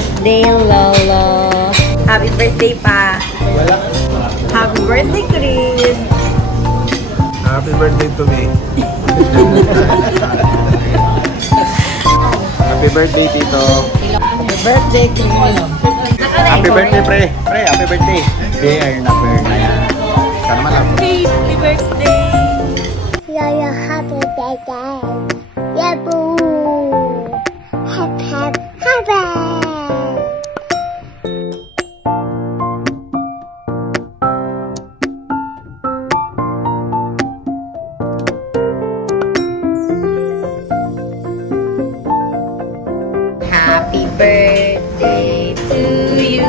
birthday, Lolo. Happy birthday pa. Wala. Happy birthday, Chris. Happy birthday to me. Happy birthday, Tito. Happy birthday, Chris. Happy birthday, pre. Pre, happy birthday. Bear na yan. Sana man ako. Happy birthday. Yaya, happy birthday. Yeah, boo. Happy, happy, happy. Happy birthday to you.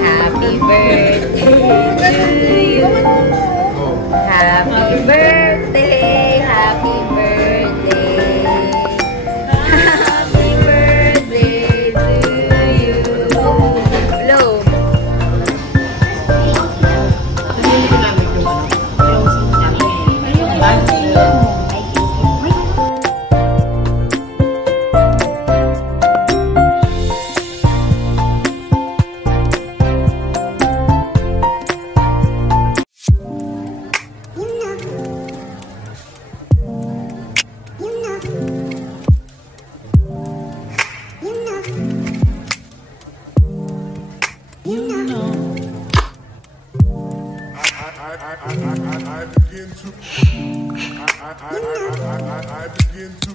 Happy birthday to you. Happy birthday, happy birthday. Happy birthday to you. Hello. I begin to